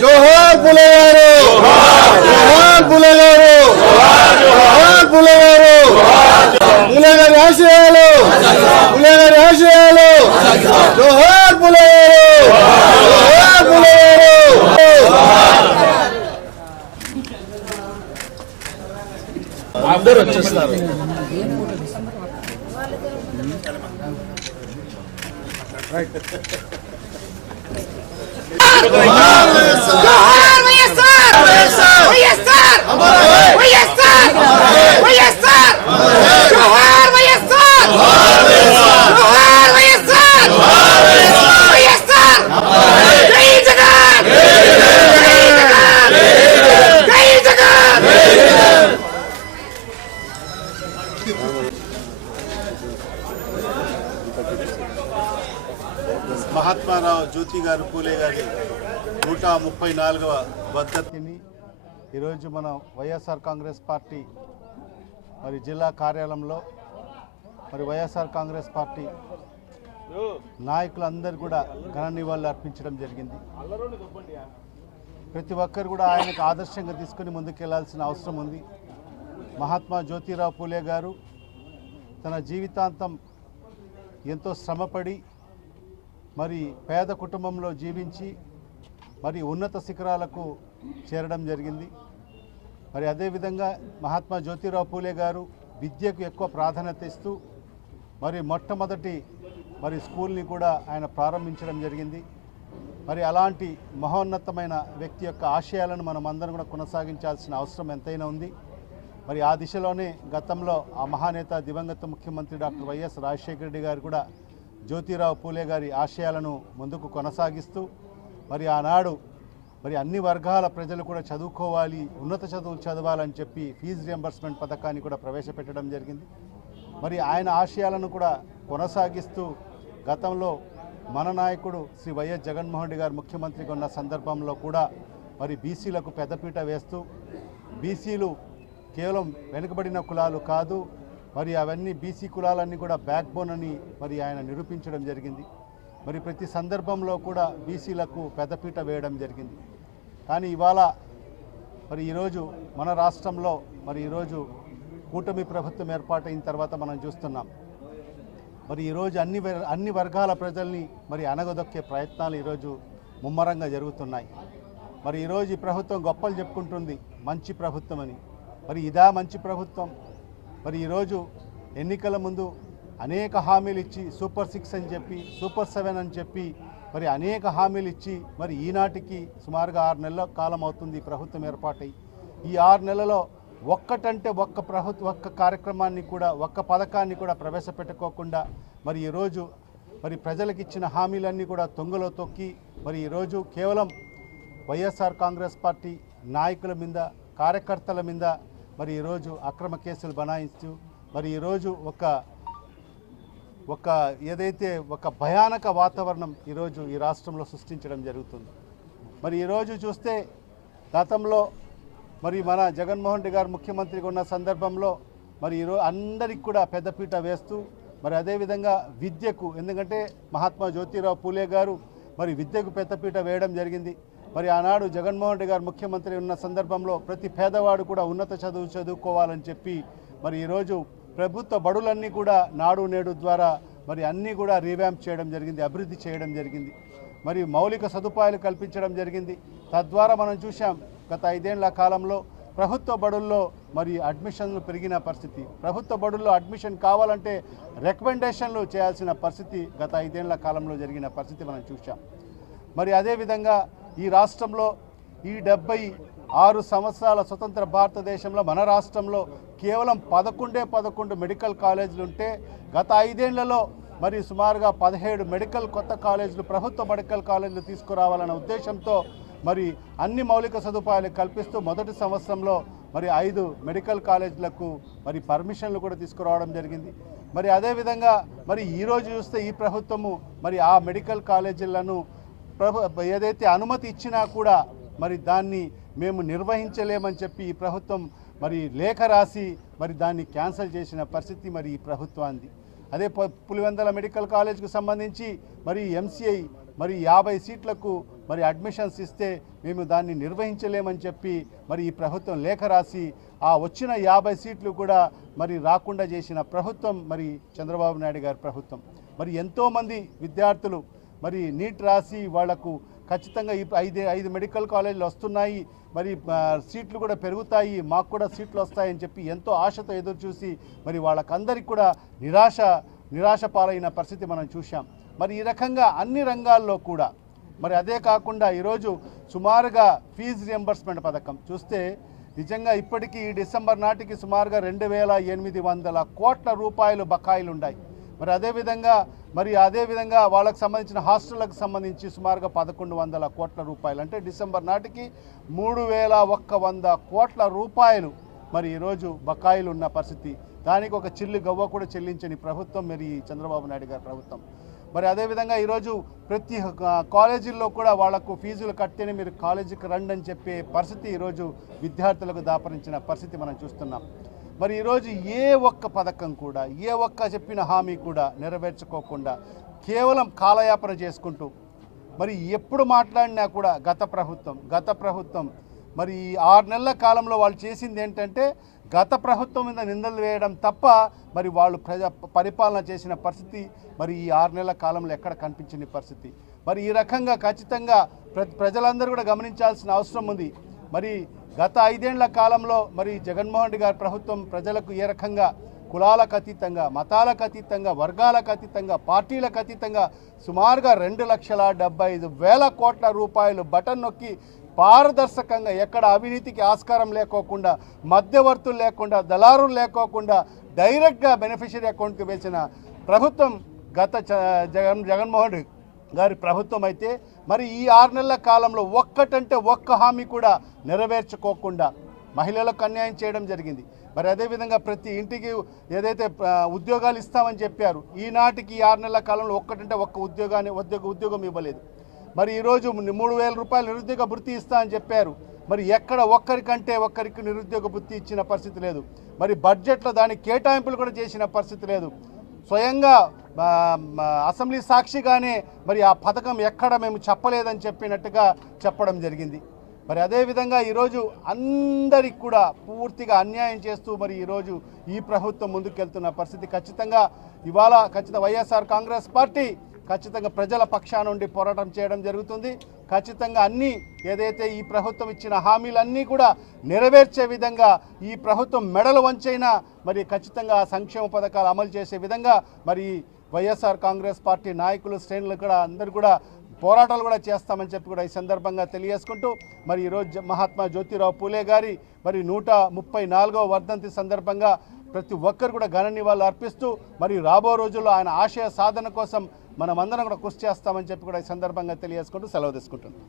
జోహార్ పులే గారు, జోహార్ పులే గారు, జోహార్ పులే గారు, పులే గారి ఆశయాలు, పులే గారి ఆశయాలు, జోహార్ పులే గారు, జోహార్ పులే గారు. అందరూ వచ్చేస్తారు. మహాత్మారావు జ్యోతి గారు పూలే గారి 134వ వర్ధంతిని ఈరోజు మనం వైఎస్ఆర్ కాంగ్రెస్ పార్టీ మరి జిల్లా కార్యాలయంలో మరి వైఎస్ఆర్ కాంగ్రెస్ పార్టీ నాయకులందరూ కూడా ఘన నివాళులు అర్పించడం జరిగింది. ప్రతి ఒక్కరు కూడా ఆయనకు ఆదర్శంగా తీసుకుని ముందుకెళ్లాల్సిన అవసరం ఉంది. మహాత్మా జ్యోతిరావు పూలే గారు తన జీవితాంతం ఎంతో శ్రమపడి మరి పేద కుటుంబంలో జీవించి మరి ఉన్నత శిఖరాలకు చేరడం జరిగింది. మరి అదేవిధంగా మహాత్మా జ్యోతిరావు పూలే గారు విద్యకు ఎక్కువ ప్రాధాన్యత ఇస్తూ మరి మొట్టమొదటి మరి స్కూల్ని కూడా ఆయన ప్రారంభించడం జరిగింది. మరి అలాంటి మహోన్నతమైన వ్యక్తి యొక్క ఆశయాలను మనం అందరం కూడా కొనసాగించాల్సిన అవసరం ఎంతైనా ఉంది. మరి ఆ దిశలోనే గతంలో ఆ మహానేత దివంగత ముఖ్యమంత్రి డాక్టర్ వైఎస్ రాజశేఖర రెడ్డి గారు కూడా జ్యోతిరావు పూలే గారి ఆశయాలను ముందుకు కొనసాగిస్తూ మరి ఆనాడు మరి అన్ని వర్గాల ప్రజలు కూడా చదువుకోవాలి, ఉన్నత చదువులు చదవాలని చెప్పి ఫీజు రియంబర్స్మెంట్ పథకాన్ని కూడా ప్రవేశపెట్టడం జరిగింది. మరి ఆయన ఆశయాలను కూడా కొనసాగిస్తూ గతంలో మన నాయకుడు శ్రీ వైఎస్ జగన్మోహన్ రెడ్డి గారు ముఖ్యమంత్రిగా ఉన్న సందర్భంలో కూడా మరి బీసీలకు పెద్దపీట వేస్తూ బీసీలు కేవలం వెనుకబడిన కులాలు కాదు, మరి అవన్నీ బీసీ కులాలన్నీ కూడా బ్యాక్ బోన్ అని మరి ఆయన నిరూపించడం జరిగింది. మరి ప్రతి సందర్భంలో కూడా బీసీలకు పెద్దపీట వేయడం జరిగింది. కానీ ఇవాళ మరి ఈరోజు మన రాష్ట్రంలో మరి ఈరోజు కూటమి ప్రభుత్వం ఏర్పాటైన తర్వాత మనం చూస్తున్నాం. మరి ఈరోజు అన్ని వర్గాల ప్రజల్ని మరి అణగదొక్కే ప్రయత్నాలు ఈరోజు ముమ్మరంగా జరుగుతున్నాయి. మరి ఈరోజు ఈ ప్రభుత్వం గొప్పలు చెప్పుకుంటుంది, మంచి ప్రభుత్వం అని. మరి ఇదా మంచి ప్రభుత్వం? మరి ఈరోజు ఎన్నికల ముందు అనేక హామీలు ఇచ్చి సూపర్ 6 అని చెప్పి సూపర్ 7 అని చెప్పి మరి అనేక హామీలు ఇచ్చి మరి ఈనాటికి సుమారుగా 6 నెలల కాలం అవుతుంది ప్రభుత్వం ఏర్పాటై. ఈ 6 నెలలో ఒక్కటంటే ఒక్క కార్యక్రమాన్ని కూడా ఒక్క పథకాన్ని కూడా ప్రవేశపెట్టుకోకుండా మరి ఈరోజు మరి ప్రజలకు ఇచ్చిన హామీలన్నీ కూడా తొంగలో తొక్కి మరి ఈరోజు కేవలం వైఎస్ఆర్ కాంగ్రెస్ పార్టీ నాయకుల మీద కార్యకర్తల మీద మరి ఈరోజు అక్రమ కేసులు బనాయిస్తూ మరి ఈరోజు ఏదైతే ఒక భయానక వాతావరణం ఈరోజు ఈ రాష్ట్రంలో సృష్టించడం జరుగుతుంది. మరి ఈరోజు చూస్తే గతంలో మరి మన జగన్మోహన్ రెడ్డి గారు ముఖ్యమంత్రిగా ఉన్న సందర్భంలో మరి ఈరోజు అందరికి కూడా పెద్దపీట వేస్తూ మరి అదేవిధంగా విద్యకు, ఎందుకంటే మహాత్మా జ్యోతిరావు పూలే గారు మరి విద్యకు పెద్దపీట వేయడం జరిగింది. మరి ఆనాడు జగన్మోహన్ రెడ్డి గారు ముఖ్యమంత్రి ఉన్న సందర్భంలో ప్రతి పేదవాడు కూడా ఉన్నత చదువుకోవాలని చెప్పి మరి ఈరోజు ప్రభుత్వ బడులన్నీ కూడా నాడు నేడు ద్వారా మరి అన్నీ కూడా రీవ్యాంప్ చేయడం జరిగింది, అభివృద్ధి చేయడం జరిగింది. మరి మౌలిక సదుపాయాలు కల్పించడం జరిగింది. తద్వారా మనం చూసాం గత 5 ఏళ్ల కాలంలో ప్రభుత్వ బడుల్లో మరి అడ్మిషన్లు పెరిగిన పరిస్థితి, ప్రభుత్వ బడుల్లో అడ్మిషన్ కావాలంటే రికమెండేషన్లు చేయాల్సిన పరిస్థితి గత 5 ఏళ్ల కాలంలో జరిగిన పరిస్థితి మనం చూసాం. మరి అదేవిధంగా ఈ రాష్ట్రంలో ఈ 76 సంవత్సరాల స్వతంత్ర భారతదేశంలో మన రాష్ట్రంలో కేవలం 11 మెడికల్ కాలేజీలు ఉంటే గత 5 ఏళ్లలో మరి సుమారుగా 17 కొత్త కాలేజీలు, ప్రభుత్వ మెడికల్ కాలేజీలు తీసుకురావాలన్న ఉద్దేశంతో మరి అన్ని మౌలిక సదుపాయాలు కల్పిస్తూ మొదటి సంవత్సరంలో మరి 5 మెడికల్ కాలేజీలకు మరి పర్మిషన్లు కూడా తీసుకురావడం జరిగింది. మరి అదేవిధంగా మరి ఈరోజు చూస్తే ఈ ప్రభుత్వము మరి ఆ మెడికల్ కాలేజీలను ఏదైతే అనుమతి ఇచ్చినా కూడా మరి దాన్ని మేము నిర్వహించలేమని చెప్పి ఈ ప్రభుత్వం మరి లేఖ రాసి మరి దాన్ని క్యాన్సిల్ చేసిన పరిస్థితి మరి ఈ ప్రభుత్వానికి. అదే పులివెందుల మెడికల్ కాలేజ్కు సంబంధించి మరి ఎంసీఐ మరి 50 సీట్లకు మరి అడ్మిషన్స్ ఇస్తే మేము దాన్ని నిర్వహించలేమని చెప్పి మరి ఈ ప్రభుత్వం లేఖ రాసి ఆ వచ్చిన 50 సీట్లు కూడా మరి రాకుండా చేసిన ప్రభుత్వం మరి చంద్రబాబు నాయుడు గారి ప్రభుత్వం. మరి ఎంతోమంది విద్యార్థులు మరి నీట్ రాసి వాళ్లకు ఖచ్చితంగా ఈ ఐదు మెడికల్ కాలేజీలు వస్తున్నాయి, మరి సీట్లు కూడా పెరుగుతాయి, మాకు కూడా సీట్లు వస్తాయని చెప్పి ఎంతో ఆశతో ఎదురు చూసి మరి వాళ్ళకందరికీ కూడా నిరాశ పాలైన పరిస్థితి మనం చూసాం. మరి ఈ రకంగా అన్ని రంగాల్లో కూడా మరి అదే కాకుండా ఈరోజు సుమారుగా ఫీజు రియంబర్స్మెంట్ పథకం చూస్తే నిజంగా ఇప్పటికీ ఈ డిసెంబర్ నాటికి సుమారుగా 2,800 కోట్ల రూపాయలు బకాయిలు ఉన్నాయి. మరి అదేవిధంగా వాళ్ళకు సంబంధించిన హాస్టళ్లకు సంబంధించి సుమారుగా 1,100 కోట్ల రూపాయలు, అంటే డిసెంబర్ నాటికి 3,100 కోట్ల రూపాయలు మరి ఈరోజు బకాయిలు ఉన్న పరిస్థితి. దానికి ఒక చిల్లు గవ్వ కూడా చెల్లించని ప్రభుత్వం మరి చంద్రబాబు నాయుడు గారి ప్రభుత్వం. మరి అదేవిధంగా ఈరోజు ప్రతి కాలేజీల్లో కూడా వాళ్లకు ఫీజులు కడితేనే మీరు కాలేజీకి రండి అని చెప్పే పరిస్థితి ఈరోజు విద్యార్థులకు దాపరించిన పరిస్థితి మనం చూస్తున్నాం. మరి ఈరోజు ఏ ఒక్క పథకం కూడా ఏ ఒక్క చెప్పిన హామీ కూడా నెరవేర్చుకోకుండా కేవలం కాలయాపన చేసుకుంటూ మరి ఎప్పుడు మాట్లాడినా కూడా గత ప్రభుత్వం మరి ఈ 6 నెలల కాలంలో వాళ్ళు చేసింది ఏంటంటే గత ప్రభుత్వం మీద నిందలు వేయడం తప్ప మరి వాళ్ళు పరిపాలన చేసిన పరిస్థితి మరి ఈ 6 నెలల కాలంలో ఎక్కడ కనిపించిన పరిస్థితి. మరి ఈ రకంగా ఖచ్చితంగా ప్రజలందరూ కూడా గమనించాల్సిన అవసరం ఉంది. మరి గత 5 ఏళ్ల కాలంలో మరి జగన్మోహన్ రెడ్డి గారి ప్రభుత్వం ప్రజలకు ఏ రకంగా కులాలకు అతీతంగా, మతాలకు అతీతంగా, వర్గాలకు అతీతంగా, పార్టీలకు అతీతంగా సుమారుగా 2,75,000 కోట్ల రూపాయలు బటన్ నొక్కి పారదర్శకంగా ఎక్కడ అవినీతికి ఆస్కారం లేకోకుండా, మధ్యవర్తులు లేకుండా, దళారులు లేకోకుండా డైరెక్ట్గా బెనిఫిషరీ అకౌంట్కి వేసిన ప్రభుత్వం గత జగన్మోహన్ రెడ్డి గారి ప్రభుత్వం అయితే మరి ఈ 6 నెలల కాలంలో ఒక్క హామీ కూడా నెరవేర్చుకోకుండా మహిళలకు అన్యాయం చేయడం జరిగింది. మరి అదేవిధంగా ప్రతి ఇంటికి ఏదైతే ఉద్యోగాలు ఇస్తామని చెప్పారు, ఈనాటికి 6 నెలల కాలంలో ఒక్క ఉద్యోగం ఇవ్వలేదు. మరి ఈరోజు 3,000 రూపాయలు నిరుద్యోగ భృతి ఇస్తా అని చెప్పారు. మరి ఎక్కడ ఒక్కరికి నిరుద్యోగ భృతి ఇచ్చిన పరిస్థితి లేదు. మరి బడ్జెట్లో దానికి కేటాయింపులు కూడా చేసిన పరిస్థితి లేదు. స్వయంగా అసెంబ్లీ సాక్షిగానే మరి ఆ పథకం ఎక్కడ మేము చెప్పలేదని చెప్పినట్టుగా చెప్పడం జరిగింది. మరి అదేవిధంగా ఈరోజు అందరికి కూడా పూర్తిగా అన్యాయం చేస్తూ మరి ఈరోజు ఈ ప్రభుత్వం ముందుకెళ్తున్న పరిస్థితి. ఖచ్చితంగా వైఎస్ఆర్ కాంగ్రెస్ పార్టీ ఖచ్చితంగా ప్రజల పక్షాన నుండి పోరాటం చేయడం జరుగుతుంది. ఖచ్చితంగా ఏదైతే ఈ ప్రభుత్వం ఇచ్చిన హామీలన్నీ కూడా నెరవేర్చే విధంగా ఈ ప్రభుత్వం మెడలు వంచైనా మరి ఖచ్చితంగా సంక్షేమ పథకాలు అమలు చేసే విధంగా మరి వైఎస్ఆర్ కాంగ్రెస్ పార్టీ నాయకులు, శ్రేణులు కూడా అందరూ కూడా పోరాటాలు కూడా చేస్తామని చెప్పి కూడా ఈ సందర్భంగా తెలియజేసుకుంటూ మరి ఈరోజు మహాత్మా జ్యోతిరావు పూలే గారి మరి 134వ వర్ధంతి సందర్భంగా ప్రతి ఒక్కరు కూడా ఘన నివాళులు అర్పిస్తూ మరి రాబో రోజుల్లో ఆయన ఆశయ సాధన కోసం మనమందరం కూడా కృషి చేస్తామని చెప్పి కూడా ఈ సందర్భంగా తెలియజేసుకుంటూ సెలవు తీసుకుంటున్నాం.